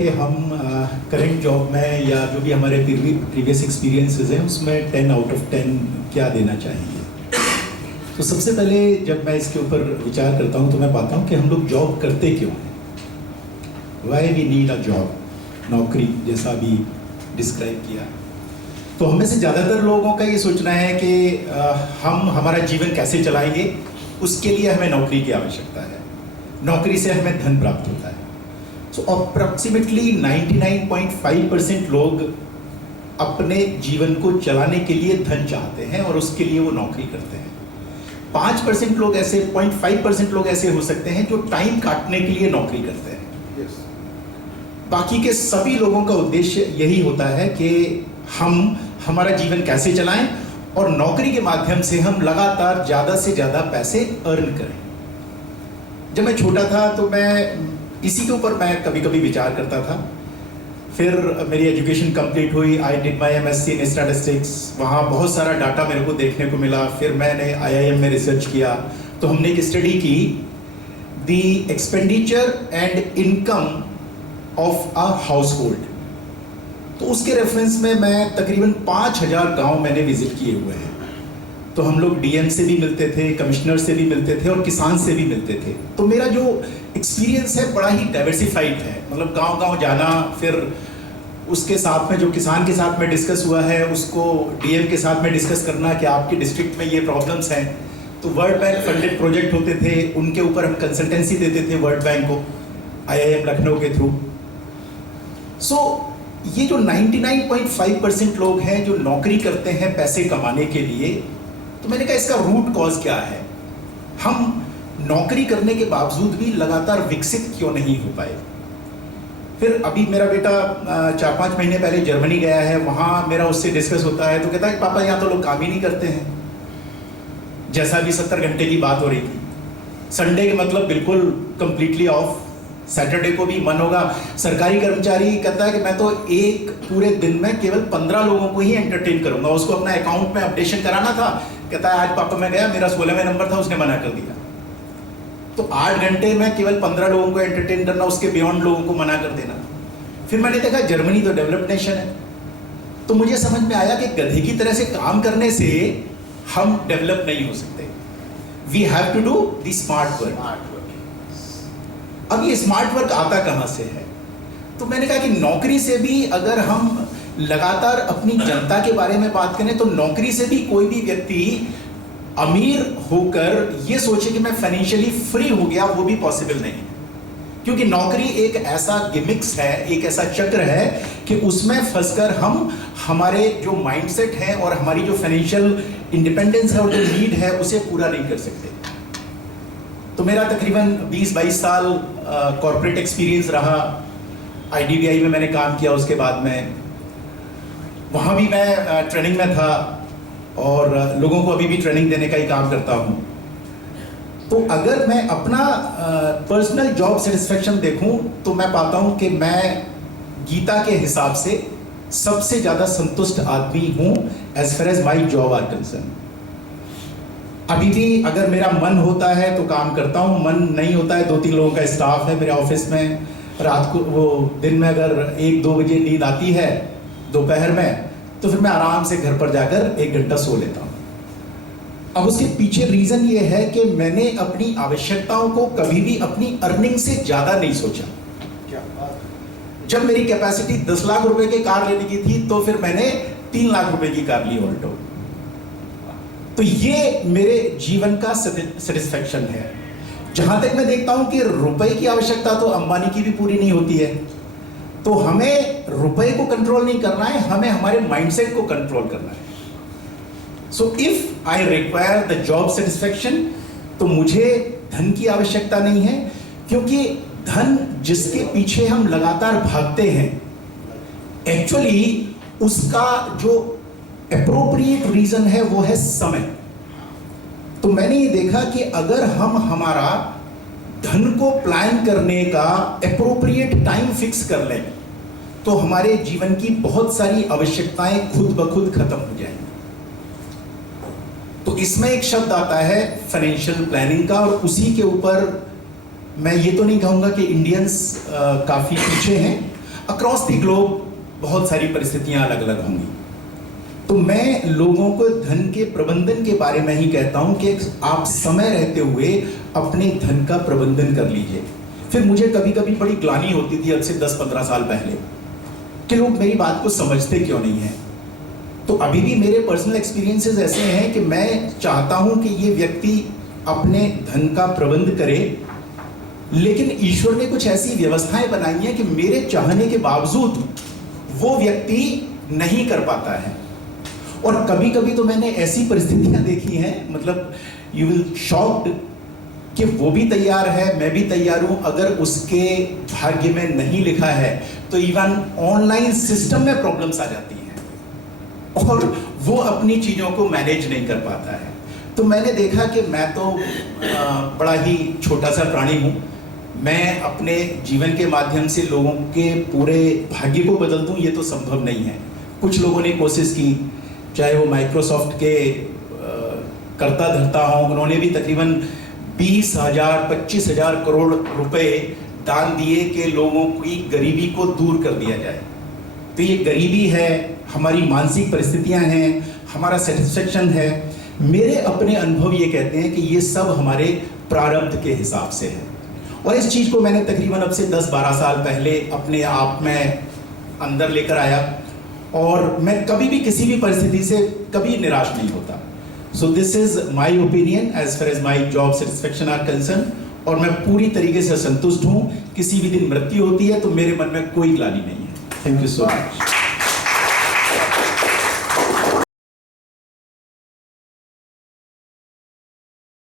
कि हम current job में या जो भी हमारे प्रीवियस एक्सपीरियंसेस हैं उसमें 10 आउट ऑफ 10 क्या देना चाहिए। तो सबसे पहले जब मैं इसके ऊपर विचार करता हूँ तो मैं पाता हूँ कि हम लोग जॉब करते क्यों हैं, why we need a job, नौकरी जैसा भी डिस्क्राइब किया। तो हमें से ज़्यादातर लोगों का ये सोचना है कि हम हमारा जीवन कैसे चलाएंगे, उसके लिए हमें नौकरी की आवश्यकता है, नौकरी से हमें धन प्राप्त होता है। सो अप्रॉक्सीमेटली 99.5% लोग अपने जीवन को चलाने के लिए धन चाहते हैं और उसके लिए वो नौकरी करते हैं। 5% लोग ऐसे 0.5% लोग ऐसे हो सकते हैं जो टाइम काटने के लिए नौकरी करते हैं। बाकी के सभी लोगों का उद्देश्य यही होता है कि हम हमारा जीवन कैसे चलाएं और नौकरी के माध्यम से हम लगातार ज़्यादा से ज़्यादा पैसे अर्न करें। जब मैं छोटा था तो मैं इसी के ऊपर मैं कभी कभी विचार करता था। फिर मेरी एजुकेशन कंप्लीट हुई, I did my MSc in statistics, वहाँ बहुत सारा डाटा मेरे को देखने को मिला। फिर मैंने IIM में रिसर्च किया तो हमने एक स्टडी की, the expenditure and income of a house hold. तो उसके रेफरेंस में मैं तकरीबन 5000 गांव मैंने विजिट किए हुए हैं। तो हम लोग DM से भी मिलते थे, कमिश्नर से भी मिलते थे और किसान से भी मिलते थे। तो मेरा जो एक्सपीरियंस है बड़ा ही डाइवर्सिफाइड है, मतलब गांव-गांव जाना, फिर उसके साथ में जो किसान के साथ में डिस्कस हुआ है उसको DM के साथ में डिस्कस करना कि आपके डिस्ट्रिक्ट में ये प्रॉब्लम्स हैं। तो वर्ल्ड बैंक फंडेड प्रोजेक्ट होते थे, उनके ऊपर हम कंसल्टेंसी देते थे वर्ल्ड बैंक को IIM लखनऊ के थ्रू। सो ये जो 99.5% लोग हैं जो नौकरी करते हैं पैसे कमाने के लिए, तो मैंने कहा इसका रूट कॉज क्या है, हम नौकरी करने के बावजूद भी लगातार विकसित क्यों नहीं हो पाए। फिर अभी मेरा बेटा 4-5 महीने पहले जर्मनी गया है, वहाँ मेरा उससे डिस्कस होता है तो कहता है कि पापा यहाँ तो लोग काम ही नहीं करते हैं। जैसा भी 70 घंटे की बात हो रही थी, संडे के मतलब बिल्कुल कंप्लीटली ऑफ, सैटरडे को भी मन होगा। सरकारी कर्मचारी कहता है कि मैं तो एक पूरे दिन में केवल 15 लोगों को ही एंटरटेन करूंगा, उसको अपना अकाउंट में अपडेशन कराना था। कहता है आज पापा मैं गया, मेरा 16वां नंबर था, उसने मना कर दिया। तो 8 घंटे में केवल 15 लोगों को एंटरटेन करना, उसके बियॉन्ड लोगों को मना कर देना। फिर मैंने देखा जर्मनी तो डेवलप्ड नेशन है, तो मुझे समझ में आया कि गधे की तरह से काम करने से हम डेवलप नहीं हो सकते। We have to do the smart work. अब ये स्मार्ट वर्क आता कहाँ से है? तो मैंने कहा कि नौकरी से भी अगर हम लगातार अपनी जनता के बारे में बात करें तो नौकरी से भी कोई भी व्यक्ति अमीर होकर ये सोचे कि मैं फाइनेंशियली फ्री हो गया, वो भी पॉसिबल नहीं है। क्योंकि नौकरी एक ऐसा गिमिक्स है, एक ऐसा चक्र है कि उसमें फंसकर हम हमारे जो माइंडसेट है और हमारी जो फाइनेंशियल इंडिपेंडेंस है और जो नीड है उसे पूरा नहीं कर सकते। तो मेरा तकरीबन 20-22 साल कॉर्पोरेट एक्सपीरियंस रहा। IDBI में मैंने काम किया, उसके बाद में वहाँ भी मैं ट्रेनिंग में था और लोगों को अभी भी ट्रेनिंग देने का ही काम करता हूँ। तो अगर मैं अपना पर्सनल जॉब सेटिस्फेक्शन देखूँ तो मैं पाता हूँ कि मैं गीता के हिसाब से सबसे ज़्यादा संतुष्ट आदमी हूँ as far as my job are concern. अभी भी अगर मेरा मन होता है तो काम करता हूँ, मन नहीं होता है, 2-3 लोगों का स्टाफ है मेरे ऑफिस में, रात को वो दिन में अगर 1-2 बजे नींद आती है दोपहर में तो फिर मैं आराम से घर पर जाकर 1 घंटा सो लेता हूँ। अब उसके पीछे रीज़न ये है कि मैंने अपनी आवश्यकताओं को कभी भी अपनी अर्निंग से ज़्यादा नहीं सोचा। जब मेरी कैपेसिटी 10 लाख रुपए की कार लेने की थी तो फिर मैंने 3 लाख रुपए की कार ली ऑल्टो। तो ये मेरे जीवन का सेटिस्फेक्शन है। जहां तक मैं देखता हूं कि रुपए की आवश्यकता तो अंबानी की भी पूरी नहीं होती है, तो हमें रुपए को कंट्रोल नहीं करना है, हमें हमारे माइंडसेट को कंट्रोल करना है। So if I require the job satisfaction, तो मुझे धन की आवश्यकता नहीं है, क्योंकि धन जिसके पीछे हम लगातार भागते हैं एक्चुअली उसका जो एप्रोप्रिएट रीजन है वो है समय। तो मैंने ये देखा कि अगर हम हमारा धन को प्लान करने का एप्रोप्रिएट टाइम फिक्स कर लें तो हमारे जीवन की बहुत सारी आवश्यकताएं खुद ब खुद खत्म हो जाएंगी। तो इसमें एक शब्द आता है फाइनेंशियल प्लानिंग का, और उसी के ऊपर मैं ये तो नहीं कहूँगा कि इंडियंस काफ़ी पीछे हैं। अक्रॉस द ग्लोब बहुत सारी परिस्थितियां अलग अलग होंगी। तो मैं लोगों को धन के प्रबंधन के बारे में ही कहता हूं कि आप समय रहते हुए अपने धन का प्रबंधन कर लीजिए। फिर मुझे कभी कभी बड़ी ग्लानि होती थी अब से 10-15 साल पहले कि लोग मेरी बात को समझते क्यों नहीं है। तो अभी भी मेरे पर्सनल एक्सपीरियंसेस ऐसे हैं कि मैं चाहता हूं कि ये व्यक्ति अपने धन का प्रबंध करे, लेकिन ईश्वर ने कुछ ऐसी व्यवस्थाएं बनाई हैं कि मेरे चाहने के बावजूद वो व्यक्ति नहीं कर पाता है। और कभी कभी तो मैंने ऐसी परिस्थितियां देखी हैं, मतलब यू विल शॉक्ड, कि वो भी तैयार है, मैं भी तैयार हूं, अगर उसके भाग्य में नहीं लिखा है तो इवन ऑनलाइन सिस्टम में प्रॉब्लम्स आ जाती हैं और वो अपनी चीजों को मैनेज नहीं कर पाता है। तो मैंने देखा कि मैं तो बड़ा ही छोटा सा प्राणी हूं, मैं अपने जीवन के माध्यम से लोगों के पूरे भाग्य को बदल दूं, ये तो संभव नहीं है। कुछ लोगों ने कोशिश की, चाहे वो माइक्रोसॉफ्ट के कर्ता धर्ता हों, उन्होंने भी तकरीबन 20,000 25,000 करोड़ रुपए दान दिए कि लोगों की गरीबी को दूर कर दिया जाए। तो ये गरीबी है, हमारी मानसिक परिस्थितियां हैं, हमारा सेटिस्फेक्शन है। मेरे अपने अनुभव ये कहते हैं कि ये सब हमारे प्रारब्ध के हिसाब से है। और इस चीज को मैंने तकरीबन अब से 10-12 साल पहले अपने आप में अंदर लेकर आया और मैं कभी भी किसी भी परिस्थिति से कभी निराश नहीं होता। So this is my opinion as far as my job satisfaction are concern, और मैं पूरी तरीके से संतुष्ट हूँ। किसी भी दिन मृत्यु होती है तो मेरे मन में कोई ग्लानि नहीं है। Thank you so much.